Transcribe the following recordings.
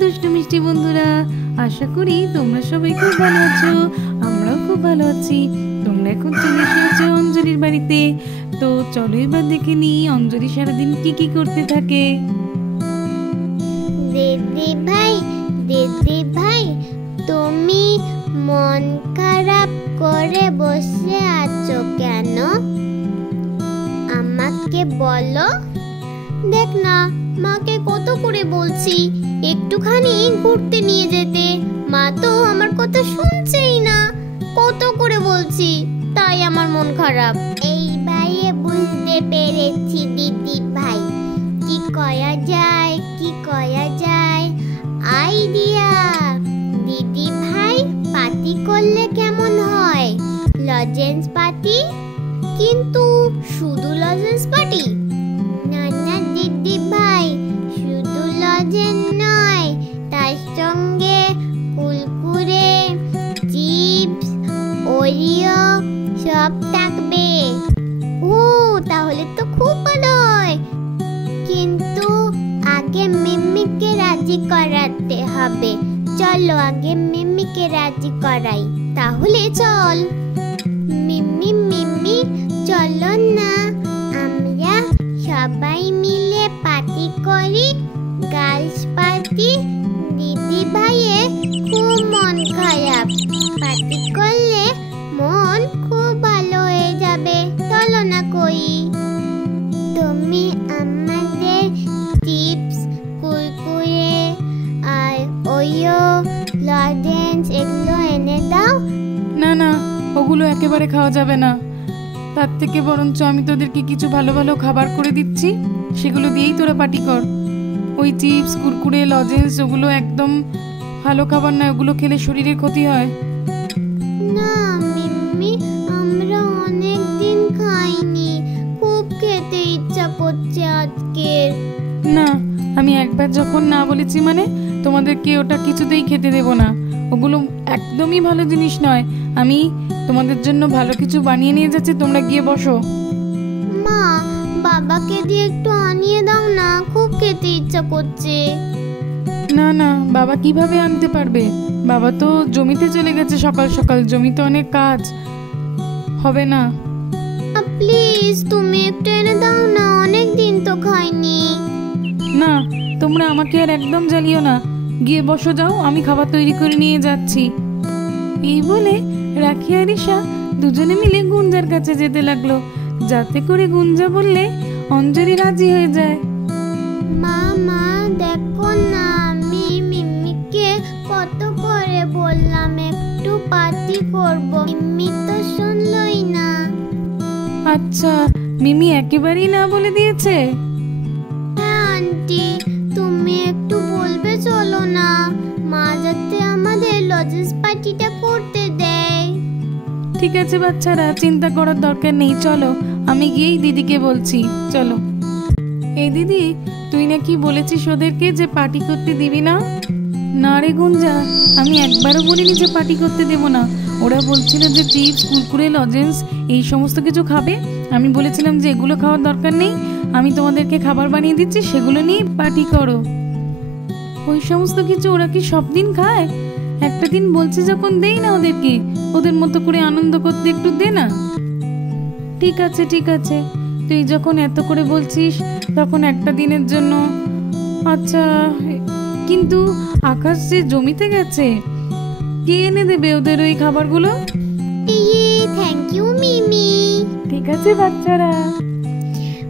দুষ্টু মিষ্টি বন্ধুরা, আশা করি তোমরা সবাই খুব ভালো আছো। আমরাও খুব ভালো আছি। তোমরা এখন চলে এসেছো অঞ্জলির বাড়িতে। তো চলো এবার দেখে নি অঞ্জলি সারাদিন কি কি করতে থাকে। দিদি ভাই তুমি মন খারাপ করে বসে আছো কেন? আমাকে বলো। দেখ না, মাকে কত করে বলছি একটুখানি ঘুরতে নিয়ে যেতে, মা তো আমার কথা শুনছেই না। কত করে বলছি, তাই আমার মন খারাপ। এইবারে বুঝতে পেরেছি দিদি ভাই, কি করা যায় আইডিয়া। দিদি ভাই পার্টি করলে কেমন হয়? লজেন্স পার্টি, কিন্তু শুধু লজেন্স পার্টি না দিদি ভাই, শুধু লজেন্স নয়, তার সঙ্গে কুরকুরে, চিপস, ওরিও সব থাকবে। ও তাহলে তো খুব ভালো হয়, কিন্তু আগে মিমিকে রাজি করাতে হবে। চলো আগে মিমিকে রাজি করাই। তাহলে চল মিমি চলো না, আমরা সবাই মিলে পার্টি করি, গার্লস পার্টি। দিদি ভাইয়ের খুব মন খারাপ, পার্টি করলে মন খুব ভালো হয়ে যাবে। চলো না কই, তুমি আমাদের চিপস, কুরকুরে আর ওরিও, লজেন্স এগুলো এনে দাও। না, ওগুলো একেবারে খাওয়া যাবে না। তার থেকে বরঞ্চ আমি তোদেরকে কিছু ভালো ভালো খাবার করে দিচ্ছি, সেগুলো দিয়েই তোরা পার্টি কর। ওই চিপস, কুরকুরে, লজেন্স ওগুলো একদম ভালো খাবার না, ওগুলো খেলে শরীরের ক্ষতি হয়। না মিমি, আমরা অনেক দিন খাইনি, খুব খেতে ইচ্ছা করছে আজকে। না, আমি একবার যখন না বলেছি মানে তোমাদেরকে ওটা কিছুতেই খেতে দেব না। ওগুলো একদমই ভালো জিনিস নয়। আমি তোমাদের জন্য ভালো কিছু বানিয়ে নিয়ে যাচ্ছি, তোমরা গিয়ে বসো। মা, বাবাকে দিয়ে একটু আনিয়ে দাও না, খুব খেতে ইচ্ছা করছে। না, বাবা কিভাবে আনতে পারবে? বাবা তো জমিতে চলে গেছে সকাল সকাল, জমিতে অনেক কাজ, হবে না। প্লিজ তুমি একটু এনে দাও না, অনেক দিন তো খাইনি। না, তোমরা আমাকে আর একদম জ্বালিও না, গিয়ে বসো যাও, আমি খাবার তৈরি করে নিয়ে যাচ্ছি। এই বলে রাখি আর ঈশা দুজনে মিলে গুঞ্জার কাছে যেতে লাগলো, যাতে করে গুঞ্জা বললে অঞ্জলি রাজি হয়ে যায়। মা দেখো না, আমি মিমিকে কত করে বললাম একটু পার্টি করব, মিমি তো শুনলই না। আচ্ছা, মিমি একেবারেই না বলে দিয়েছে? হ্যাঁ আন্টি, তুমি একটু বলবে চলো না, মা যাতে আমাদের লজেন্স পার্টিটা করতে দেয়। ঠিক আছে বাচ্চারা, চিন্তা করার দরকার নেই, চলো আমি গিয়েই দিদিকে বলছি। চলো। এই দিদি, তুই নাকি বলেছিস ওদেরকে যে পার্টি করতে দিবি না? না রে গুঞ্জা, আমি একবারও বলিনি যে পার্টি করতে দেব না। ওরা বলছিল যে চিপস, কুরকুরে, লজেন্স এই সমস্ত কিছু খাবে। আমি বলেছিলাম যে এগুলো খাওয়ার দরকার নেই, আমি তোমাদেরকে খাবার বানিয়ে দিচ্ছি, সেগুলো নিয়ে পার্টি করো। ওই সমস্ত কিছু ওরা কি সব দিন খায়? একটা দিন বলছে যখন দেই না ওদেরকে, ওদের মতো করে আনন্দ করতে একটু দে না। ঠিক আছে, তুই যখন এত করে বলছিস তখন একটা দিনের জন্য। আচ্ছা, কিন্তু আকাশ যে জমিতে গেছে, কে এনে দেবে ওদের ওই খাবারগুলো? থ্যাংক ইউ মিমি। ঠিক আছে বাচ্চারা।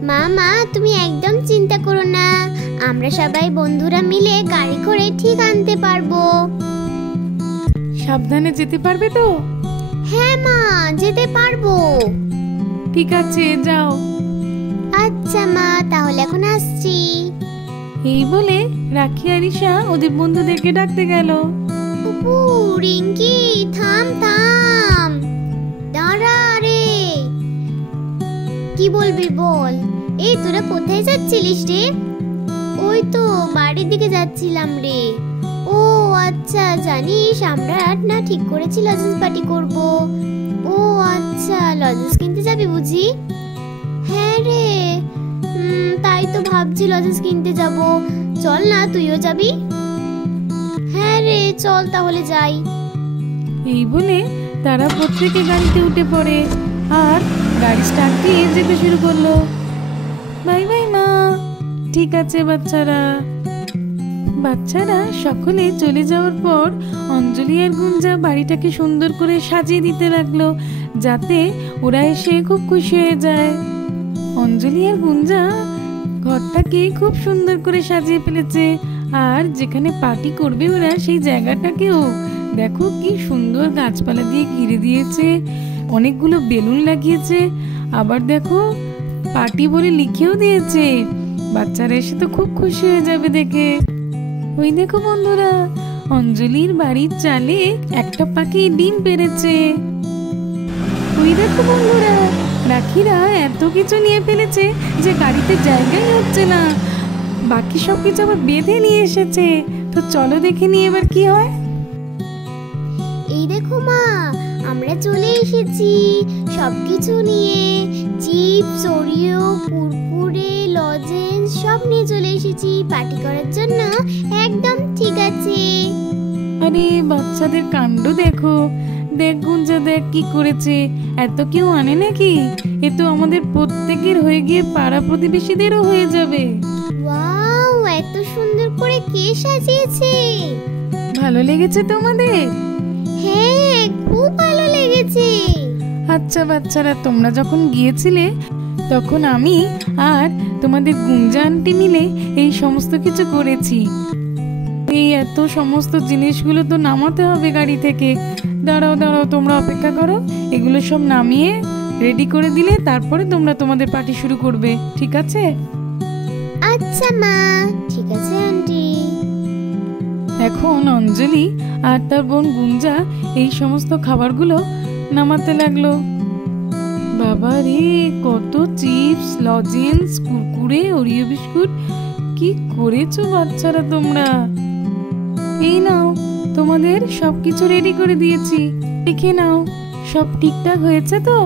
মা তুমি একদম চিন্তা করো না, আমরা সবাই বন্ধুরা মিলে গাড়ি করে ঠিক আনতে পারবো। সাবধানে যেতে পারবে তো? হ্যাঁ মা, যেতে পারবো। ঠিক আছে, যাও। আচ্ছা মা, তাহলে এখন আসছি। এই বলে রাখি আর ঈশা ওদের বন্ধুদেরকে ডাকতে গেল। রিঙ্কি থাম, দাঁড়া রে। কি বলবি বল। এই তোরা কোথায় যাচ্ছিলিস রে? ওই তো বাড়ির দিকে যাচ্ছিলাম রে। ও আচ্ছা, জানিস আমরা না ঠিক করেছি লজেন্স পার্টি করব। ও আচ্ছা, লজেন্স কিনতে যাবি বুঝি? হ্যাঁ রে, তাই তো ভাবছি লজেন্স কিনতে যাব। চল না, তুইও যাবি? হ্যাঁ রে, চল তাহলে যাই। এই বলে তারা প্রত্যেকে গাড়িতে উঠে পড়ে আর গাড়ি স্টার্ট দিয়ে যেতে শুরু করলো। বাই বাই মা। ঠিক আছে বাচ্চারা সকলে চলে যাওয়ার পর অঞ্জলি আর গুঞ্জা বাড়িটাকে সুন্দর করে সাজিয়ে দিতে লাগলো, যাতে ওরা এসে খুব খুশি হয়ে যায়। অঞ্জলি আর গুঞ্জা ঘরটাকে খুব সুন্দর করে সাজিয়ে ফেলেছে, আর যেখানে পার্টি করবে ওরা সেই জায়গাটাকেও দেখো কি সুন্দর গাছপালা দিয়ে ঘিরে দিয়েছে, অনেকগুলো বেলুন লাগিয়েছে, আবার দেখো পার্টি বলে লিখেও দিয়েছে। বাচ্চারা এসে তো খুব খুশি হয়ে যাবে দেখে। ওই দেখো বন্ধুরা, অঞ্জলির বাড়ির চালে একটা পাখি ডিম পেড়েছে। ওই দেখো বন্ধুরা, রাখিরা এত কিছু নিয়ে ফেলেছে যে গাড়িতে জায়গাই হচ্ছে না, বাকি সবকিছু আবার বেঁধে নিয়ে এসেছে। তো চলো দেখে নিয়ে এবার কি হয়। এই দেখো মা, আমরা চলে এসেছি সবকিছু নিয়ে, চিপস, ওরিও, কুরকুরে, লজেন্স সব নিয়ে চলে এসেছি পার্টি করার জন্য। একদম ঠিক আছে। আরে বাচ্চাদের কাণ্ড দেখো, দেখ গুঞ্জা দেখ কি করেছে। এত কেউ আনে নাকি? এ তো আমাদের প্রত্যেকের হয়ে গিয়ে পাড়া প্রতিবেশীদেরও হয়ে যাবে। ওয়াও, এত সুন্দর করে কে সাজিয়েছে! ভালো লেগেছে তোমাদের? হ্যাঁ, খুব ভালো লেগেছে। আচ্ছা বাচ্চারা, তোমরা যখন গিয়েছিলে তখন আমি আর তোমাদের গুঞ্জা আন্টি মিলে এই সমস্ত কিছু করেছি। এই এত সমস্ত জিনিসগুলো তো নামাতে হবে গাড়ি থেকে। দাঁড়াও তোমরা অপেক্ষা করো, এগুলো সব নামিয়ে রেডি করে দিলে তারপরে তোমরা তোমাদের পার্টি শুরু করবে, ঠিক আছে? আচ্ছা মা, ঠিক আছে আন্টি। এখন অঞ্জলি আর তার বোন গুঞ্জা এই সমস্ত খাবারগুলো নামাতে লাগলো। বাবা রে, কত chips, lozenges, Kurkure, Oreo biscuit, কি করেছো বাচ্চারা তোমরা! এই নাও, তোমাদের সবকিছু রেডি করে দিয়েছি, দেখে নাও সব ঠিকঠাক হয়েছে তো?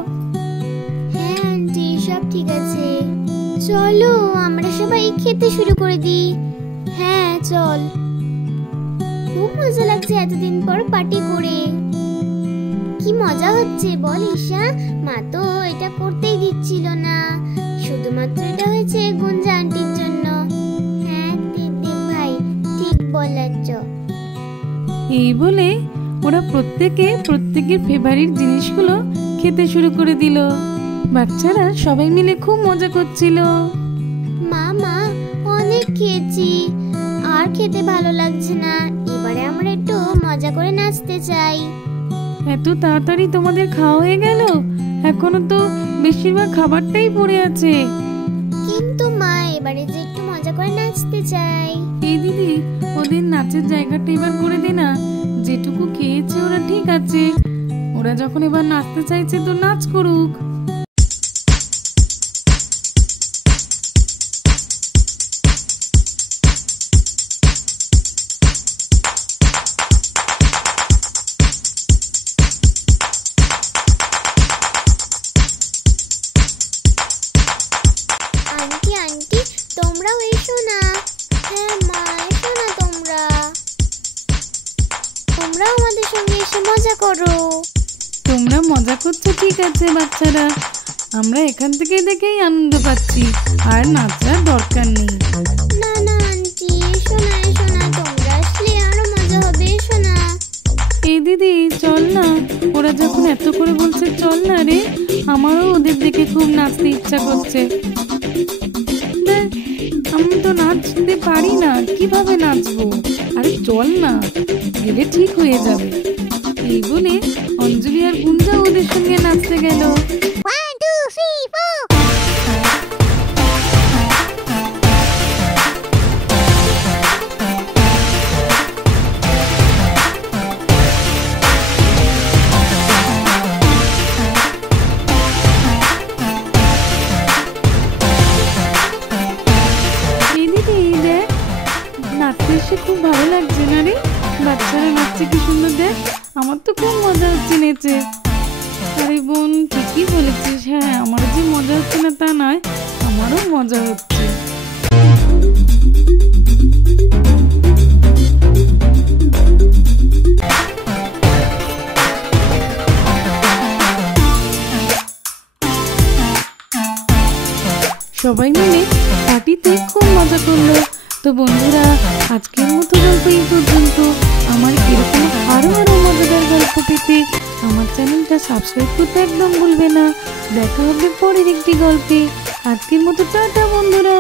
হ্যাঁ আন্টি, সব ঠিক আছে। চলো আমরা সবাই খেতে শুরু করে দিই। হ্যাঁ চল। খুব মজা লাগছে এতদিন পর পার্টি করে। কি মজা হচ্ছে বল ঈশা? মা তো এটা করতেই দিচ্ছিল না, শুধুমাত্র এটা হয়েছে গুঞ্জা আন্টির জন্য। হ্যাঁ দিদি ভাই, ঠিক বলেছ। এই বলে ওরা প্রত্যেকের ফেভারিট জিনিসগুলো খেতে শুরু করে দিল। বাচ্চারা সবাই মিলে খুব মজা করছিল। মা, অনেক খেয়েছি, আর খেতে ভালো লাগছে না। এবারে আমরা একটু মজা করে নাচতে চাই। এত তাড়াতাড়ি তোমাদের খাওয়া হয়ে গেল? এখনো তো বেশিরভাগ খাবারটাই পড়ে আছে। কিন্তু মা, এবারে যে একটু মজা করে নাচতে চাই। এই দিদি, ওদের নাচের জায়গাটা এবার করে দে না। যেটুকু খেয়েছে ওরা ঠিক আছে, ওরা যখন এবার নাচতে চাইছে তো নাচ করুক। আন্টি, তোমরাও এসো না। হ্যাঁ মা, এসো না তোমরাও আমাদের সঙ্গে এসে মজা করো। তোমরা মজা করছো ঠিক আছে বাচ্চারা, আমরা এখান থেকে দেখেই আনন্দ পাচ্ছি, আর নাচার দরকার নেই। না আন্টি, এসো না, তোমরা আসলে আরো মজা হবে, এসো না। এই দিদি চল না, ওরা যখন এত করে বলছে চল না রে, আমারও ওদের দেখে খুব নাচতে ইচ্ছা করছে। আমি তো নাচতে পারি না, কিভাবে নাচবো? আরে চল না, গেলে ঠিক হয়ে যাবে। এই বলে অঞ্জলি আর গুঞ্জা ওদের সঙ্গে নাচতে গেল। খুব ভালো লাগছে না রে? বাচ্চারা নাচছে কি সুন্দর, দেখ। আমার তো খুব মজা হচ্ছে নেচে। আরে বোন, ঠিকই বলেছিস। হ্যাঁ, আমারও যে মজা হচ্ছে না তা নয়, আমারও মজা হচ্ছে। সবাই মিলে পার্টিতে খুব মজা করলো। তো বন্ধুরা, আজকের মতো গল্প এই পর্যন্ত। আমার এরকম আরো আরো মজাদার গল্প পেতে আমার চ্যানেলটা সাবস্ক্রাইব করতে একদম ভুলবে না। দেখা হবে পরের একটি গল্পে। আজকের মতো টাটা বন্ধুরা।